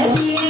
Yes.